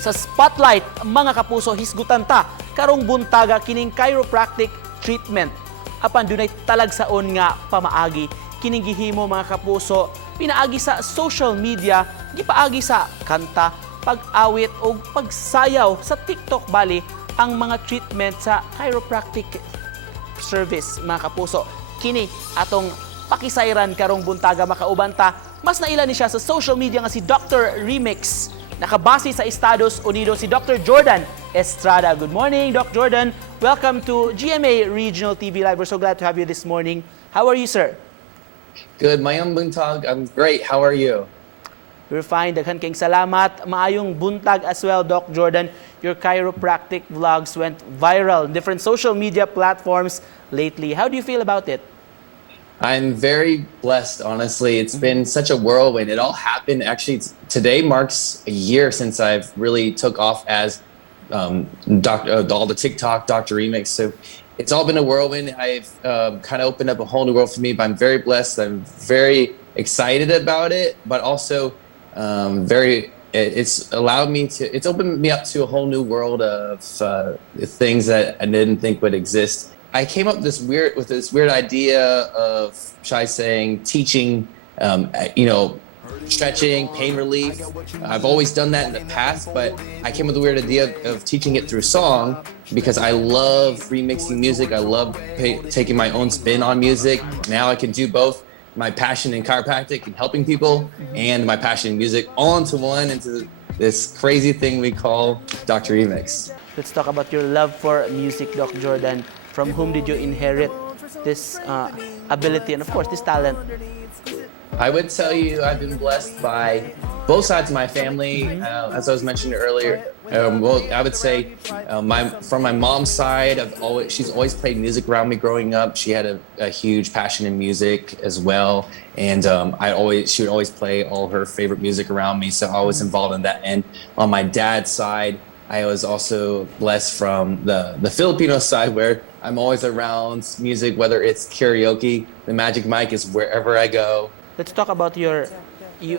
Sa spotlight, mga kapuso, hisgutan ta karong buntaga kining chiropractic treatment. Apan dunay talagsaon nga pamaagi kining gihimo mga kapuso, pinaagi sa social media, gipaagi sa kanta, pag-awit o pagsayaw sa TikTok bali ang mga treatment sa chiropractic service mga kapuso. Kini atong pakisayran karong buntaga makaubanta. Mas naila ni siya sa social media nga si Dr. Remix. Nakabase sa Estados Unidos si Dr. Jordan Estrada. Good morning, Dr. Jordan. Welcome to GMA Regional TV Live. We're so glad to have you this morning. How are you, sir? Good, mayong buntag. I'm great. How are you? We're fine. Daghan kayong salamat. Maayong buntag as well, Doc Jordan. Your chiropractic vlogs went viral in different social media platforms lately. How do you feel about it? I'm very blessed, honestly. It's been such a whirlwind. It all happened. Actually, today marks a year since I've really took off as all the TikTok, Dr. Remix. So it's all been a whirlwind. I've kind of opened up a whole new world for me, but I'm very blessed. I'm very excited about it, but also it's allowed me to, it's opened me up to a whole new world of things that I didn't think would exist. I came up with this weird idea of, should I say, teaching, stretching, pain relief. I've always done that in the past, but I came with the weird idea of teaching it through song because I love remixing music. I love taking my own spin on music. Now I can do both my passion in chiropractic and helping people and my passion in music all into one, into this crazy thing we call Dr. Remix. Let's talk about your love for music, Doc Jordan. From whom did you inherit this ability and, of course, this talent? I would tell you I've been blessed by both sides of my family. As I was mentioning earlier, I would say from my mom's side, she's always played music around me growing up. She had a huge passion in music as well, and she would always play all her favorite music around me. So I was involved in that. And on my dad's side, I was also blessed from the Filipino side, where I'm always around music, whether it's karaoke. The magic mic is wherever I go. Let's talk about you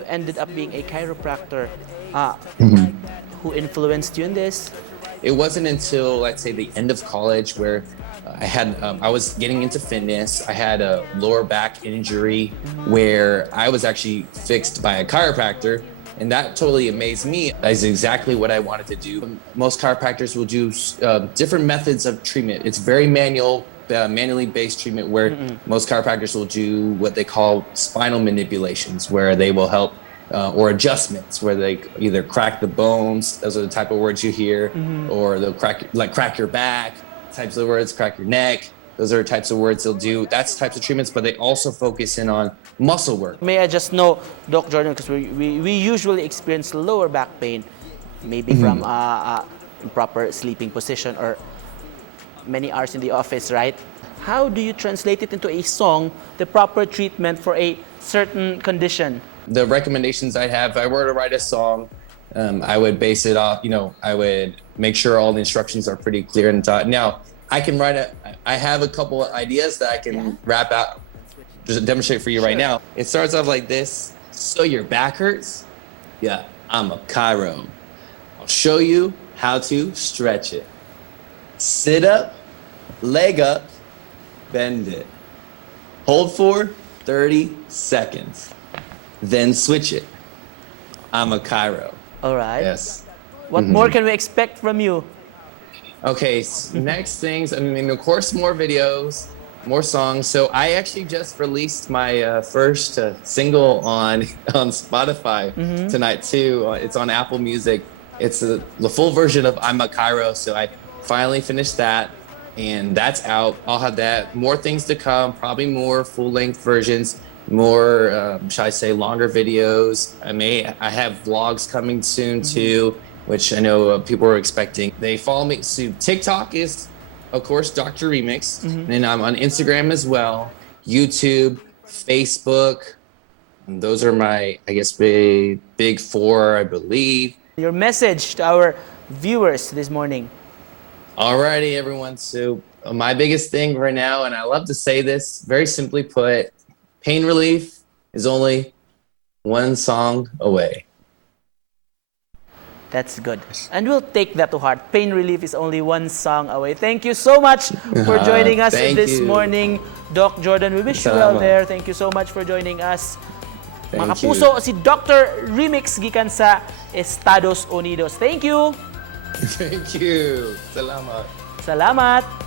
ended up being a chiropractor. Who influenced you in this? It wasn't until, let's say, the end of college where I was getting into fitness. I had a lower back injury where I was actually fixed by a chiropractor. And that totally amazed me. That's exactly what I wanted to do. Most chiropractors will do different methods of treatment. It's very manually based treatment where most chiropractors will do what they call spinal manipulations, where they will help, or adjustments, where they either crack the bones, those are the type of words you hear, or they'll crack your back, types of words, crack your neck. Those are types of words they'll do. That's types of treatments, but they also focus in on muscle work. May I just know, Doc Jordan, because we usually experience lower back pain, maybe from improper sleeping position or many hours in the office, right? How do you translate it into a song, the proper treatment for a certain condition? The recommendations I have, if I were to write a song, I would base it off, I would make sure all the instructions are pretty clear and taught. Now, I have a couple of ideas that I can rap out, just demonstrate for you right now. It starts off like this. So your back hurts? Yeah, I'm a chiro. I'll show you how to stretch it. Sit up, leg up, bend it. Hold for 30 seconds. Then switch it. I'm a chiro. All right. Yes. What more can we expect from you? Okay, next things, of course, more videos, more songs. So I actually just released my first single on Spotify tonight too. It's on Apple Music. It's the full version of I'm a Chiro. So I finally finished that, and that's out. I'll have that. More things to come, probably more full-length versions, more, should I say, longer videos. I have vlogs coming soon too, which I know people are expecting. They follow me. So TikTok is, of course, Dr. Remix. And I'm on Instagram as well, YouTube, Facebook. And those are my, I guess, big four, I believe. Your message to our viewers this morning. Alrighty, everyone. So my biggest thing right now, and I love to say this, very simply put, pain relief is only one song away. That's good. And we'll take that to heart. Pain relief is only one song away. Thank you so much for joining us Thank this you. morning, Doc Jordan. We wish you well Salamat. there. Thank you so much for joining us. Mga Thank you. kapuso, si Dr. Remix gikan sa Estados Unidos. Thank you. Thank you. Salamat. Salamat.